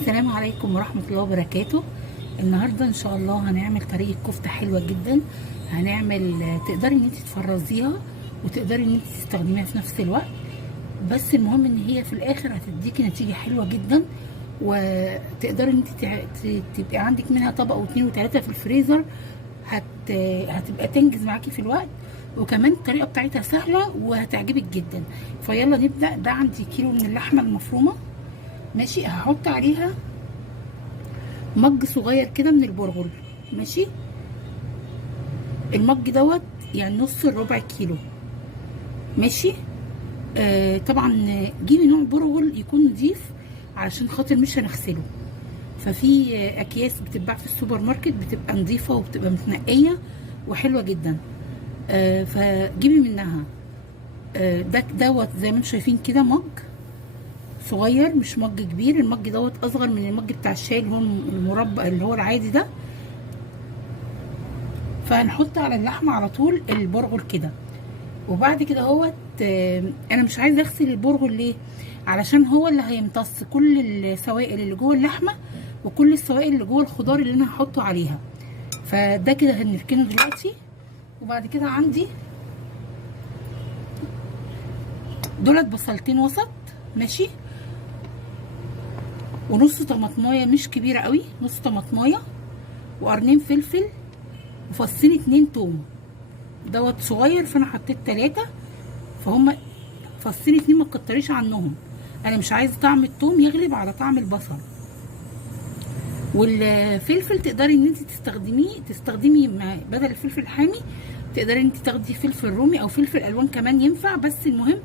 السلام عليكم ورحمة الله وبركاته. النهاردة ان شاء الله هنعمل طريقة كفتة حلوة جدا. تقدري ان انت تفرزيها وتقدري ان انت تستخدميها في نفس الوقت، بس المهم ان هي في الاخر هتديكي نتيجة حلوة جدا، وتقدري ان انت تبقى عندك منها طبق واثنين وثلاثة في الفريزر. هتبقى تنجز معاكي في الوقت، وكمان الطريقة بتاعتها سهلة وهتعجبك جدا. فيلا نبدأ. ده عندي كيلو من اللحمة المفرومة، ماشي. هحط عليها مج صغير كده من البرغل، ماشي. المج دوت يعني نص الربع كيلو، ماشي. طبعا جيبي نوع برغل يكون نضيف علشان خاطر مش هنغسله. ففي اكياس بتتباع في السوبر ماركت بتبقى نظيفه وبتبقى متنقيه وحلوه جدا، فجيبي منها. دوت زي ما انتم شايفين كده مج صغير، مش مج كبير. المج دوت اصغر من المج بتاع الشاي اللي هو المربع اللي هو العادي ده. فهنحط على اللحمه على طول البرغل كده. وبعد كده هوت انا مش عايزه اغسل البرغل ليه؟ علشان هو اللي هيمتص كل السوائل اللي جوه اللحمه وكل السوائل اللي جوه الخضار اللي انا هحطه عليها. فده كده هنركنه دلوقتي. وبعد كده عندي دولت بصلتين وسط، ماشي، ونص طماطمايه مش كبيره قوي، نص طماطمايه، وقرنين فلفل، وفصين 2 توم. دوت صغير فانا حطيت 3، فهم فصين 2، ما تكتريش عنهم. انا مش عايزه طعم التوم يغلب على طعم البصل. والفلفل تقدري ان انت تستخدمي بدل الفلفل الحامي تقدري ان انت تاخدي فلفل رومي او فلفل الوان كمان ينفع، بس المهم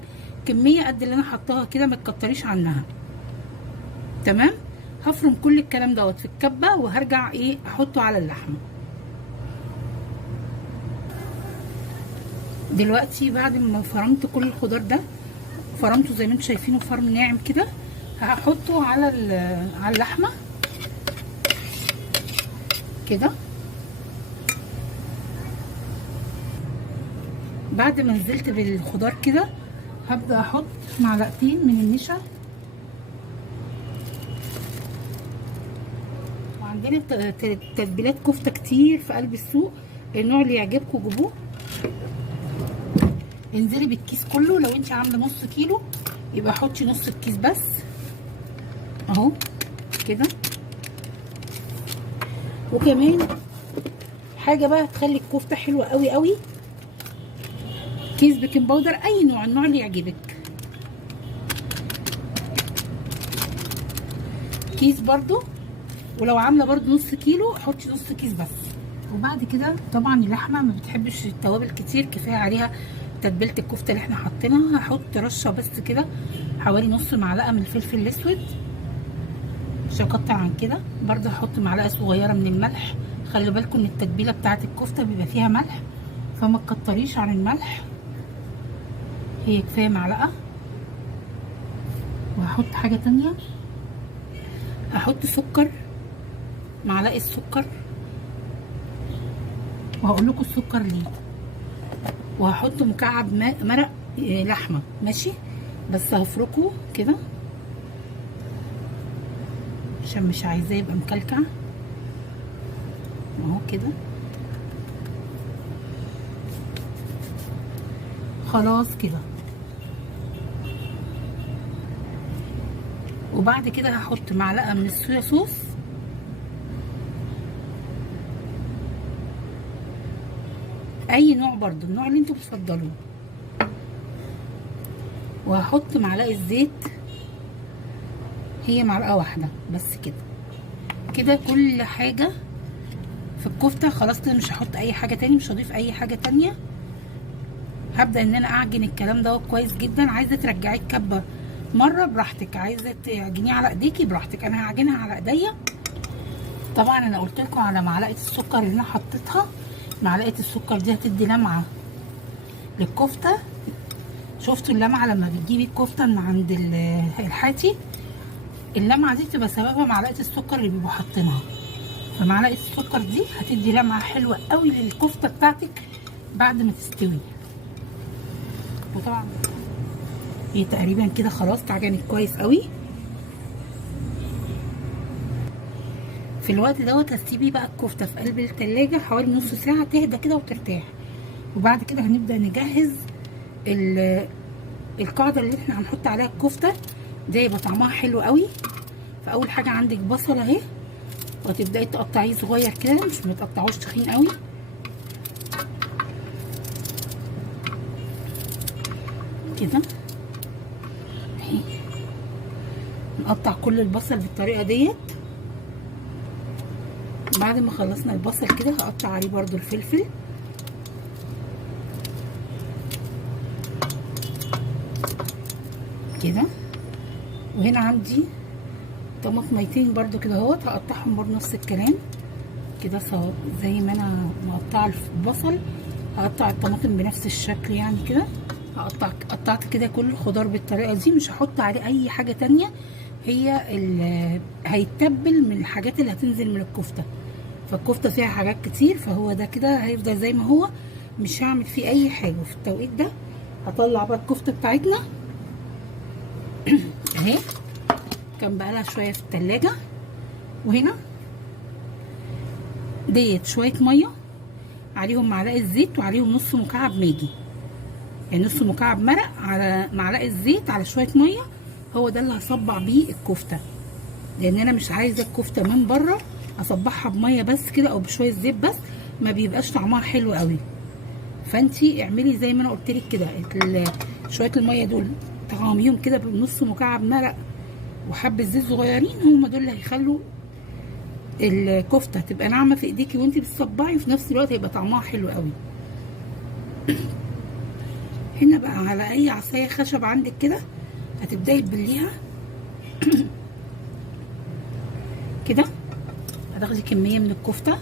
كميه قد اللي انا حطاها كده، ما تكتريش عنها. تمام. هفرم كل الكلام دوت في الكبه وهرجع احطه على اللحمه. دلوقتي بعد ما فرمت كل الخضار ده، فرمته زي ما انتم شايفينه فرم ناعم كده، هحطه على اللحمه كده. بعد ما نزلت بالخضار كده هبدا احط معلقتين من النشا. وعندنا تتبيلات كفته كتير في قلب السوق، النوع اللي يعجبكم جيبوه. انزلي بالكيس كله. لو انت عامله نص كيلو يبقى حطي نص الكيس بس، اهو كده. وكمان حاجه بقى تخلي الكفته حلوه قوي قوي، كيس بيكنج باودر، اي نوع، النوع اللي يعجبك. كيس برضو. ولو عامله برضو نص كيلو حطي نص كيس بس. وبعد كده طبعا اللحمه ما بتحبش التوابل كتير، كفايه عليها تتبيله الكفته اللي احنا حاطينها. هحط رشه بس كده، حوالي نص معلقه من الفلفل الاسود، مش هكتر عن كده. برضو هحط معلقه صغيره من الملح. خلي بالكم ان التتبيله بتاعه الكفته بيبقى فيها ملح، فما تكتريش عن الملح، هي كفايه معلقه. وهحط حاجه تانية، هحط سكر، معلقه سكر، وهقول لكم السكر ليه. وهحط مكعب مرق لحمه، ماشي، بس هفركه كده عشان مش عايزاه يبقى مكلكع، اهو كده. خلاص كده. وبعد كده هحط معلقه من الصويا صوص، اي نوع برضو، النوع اللي انتوا بتفضلوه. وهحط معلقه زيت، هي معلقه واحده بس كده. كده كل حاجه في الكفته خلاص كده. مش هحط اي حاجه تاني، مش هضيف اي حاجه تانيه. هبدا ان انا اعجن الكلام ده كويس جدا. عايزه ترجعيه الكبه مره براحتك، عايزه تعجنيه على ايديكي براحتك. انا هعجنها على ايديا. طبعا انا قلت لكم على معلقه السكر اللي انا حطيتها. معلقه السكر دي هتدي لمعه للكفته. شفتوا اللمعه لما بتجيبي الكفته من عند الحاتي؟ اللمعه دي تبقى سببها معلقه السكر اللي بيبقوا حاطينها. فمعلقه السكر دي هتدي لمعه حلوه قوي للكفته بتاعتك بعد ما تستوي. وطبعا هي تقريبا كده خلاص اتعجنت كويس قوي. في الوقت دوت هتسيبي بقى الكفته في قلب التلاجة حوالي نص ساعه تهدى كده وترتاح. وبعد كده هنبدا نجهز القاعده اللي احنا هنحط عليها الكفته دي، يبقى طعمها حلو قوي. فاول حاجه عندك بصل اهي، وهتبداي تقطعيه صغير كده، مش متقطعوش تخين قوي. كده اهي نقطع كل البصل بالطريقه ديت. بعد ما خلصنا البصل كده هقطع عليه برضو الفلفل كده. وهنا عندي طماطميتين برضو كده اهوت، هقطعهم برضو نفس الكلام كده زي ما انا مقطعه البصل، هقطع الطماطم بنفس الشكل يعني كده. قطعت كده كل الخضار بالطريقه دي، مش هحط عليه اي حاجه تانية، هي اللي هيتبل من الحاجات اللي هتنزل من الكفته. فالكفته فيها حاجات كتير، فهو ده كده هيفضل زي ما هو، مش هعمل فيه اي حاجه. في التوقيت ده هطلع بقى الكفته بتاعتنا اهي، كان بقالها شويه في التلاجة. وهنا ديت شويه ميه عليهم معلقه زيت، وعليهم نص مكعب ماجي، يعني نص مكعب مرق على معلقه زيت على شويه ميه، هو ده اللي هصبع بيه الكفته. لان انا مش عايزه الكفته من بره اصبعها بميه بس كده او بشويه زيت بس، ما بيبقاش طعمها حلو قوي. فانتي اعملي زي ما انا قلت لك كده، شويه الميه دول طعميهم كده بنص مكعب مرق وحبه زيت صغيرين، هم دول اللي هيخلوا الكفته تبقى ناعمه في ايديكي وانتي بتصبعي، وفي نفس الوقت هيبقى طعمها حلو قوي. هنا بقى على اي عصايه خشب عندك كده هتبداي تبليها كده. هتاخدي كميه من الكفته،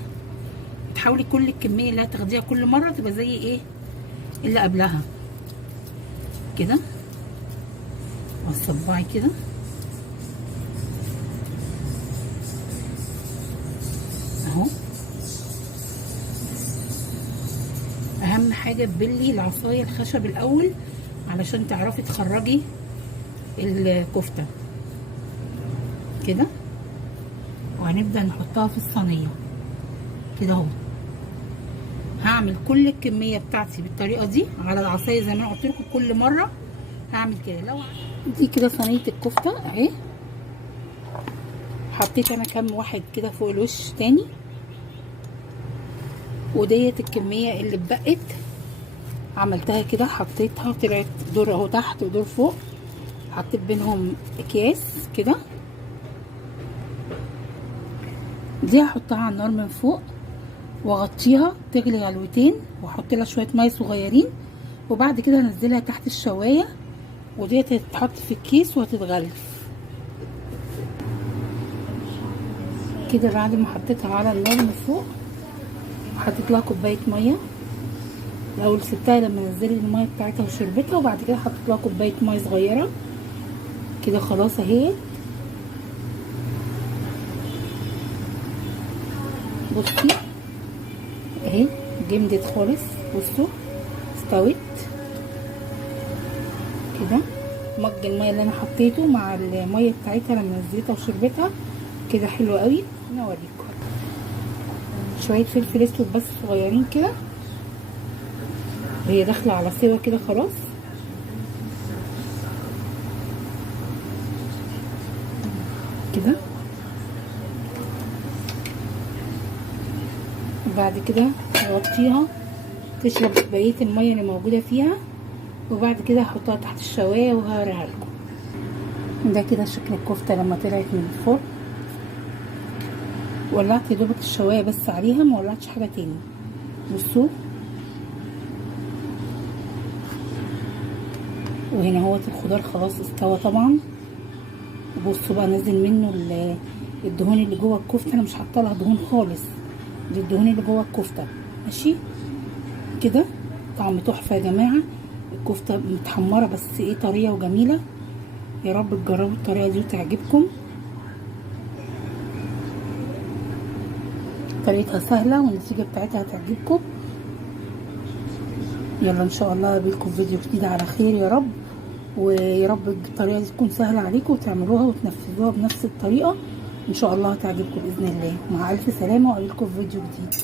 تحاولي كل الكميه اللي هتاخديها كل مره تبقى زي ايه اللي قبلها كده، وتصبعي كده اهو. اهم حاجه تبلي العصايه الخشب الاول علشان تعرفي تخرجي الكفته كده. وهنبدا نحطها في الصينيه كده اهو. هعمل كل الكميه بتاعتي بالطريقه دي على العصايه زي ما انا قلت لكم كل مره هعمل كده. لو دي كده صينيه الكفته اهي، حطيت انا كام واحد كده فوق الوش تاني، وديت الكميه اللي اتبقت عملتها كده، حطيتها طلعت دور اهو تحت ودور فوق، حطيت بينهم اكياس كده. دي هحطها على النار من فوق واغطيها تغلي غلوتين، واحط لها شويه ميه صغيرين، وبعد كده هنزلها تحت الشوايه، وديت هتتحط في الكيس وهتتغلف كده. بعد ما حطيتها على النار من فوق حطيت لها كوبايه ميه الاول، سبتها لما نزلت الميه بتاعتها وشربتها، وبعد كده حطيت لها كوبايه ميه صغيره كده. خلاص اهي، بصي اهي جمدت خالص، بصوا استوت كده. مج الميه اللي انا حطيته مع الميه بتاعتها لما نزلتها وشربتها كده حلو قوي. انا اوريكم شويه فلفل اسود بس صغيرين كده، وهي داخله على سوا كده خلاص. كده وبعد كده هغطيها تشرب بقيه الميه اللي موجوده فيها، وبعد كده هحطها تحت الشوايه وهوريها لكم. ده كده شكل الكفته لما طلعت من الفرن. ولعت يا دوبك الشوايه بس عليها، ما ولعتش حاجه تاني. بصوا، وهنا اهوت الخضار خلاص استوى طبعا. بصوا بقى نزل منه الدهون اللي جوه الكفته، انا مش حاطه لها دهون خالص، دي الدهون اللي جوه الكفته ماشي كده. طعم تحفه يا جماعه، الكفته متحمره بس ايه طريه وجميله. يا رب تجربوا الطريقه دي وتعجبكم. طريقتها سهله والنتيجه بتاعتها هتعجبكم. يلا ان شاء الله اقابلكم في فيديو جديد على خير يا رب. ويا رب الطريقه دي تكون سهله عليكم وتعملوها وتنفذوها بنفس الطريقه، ان شاء الله هتعجبكم باذن الله. مع الف سلامه، واقابلكم في فيديو جديد.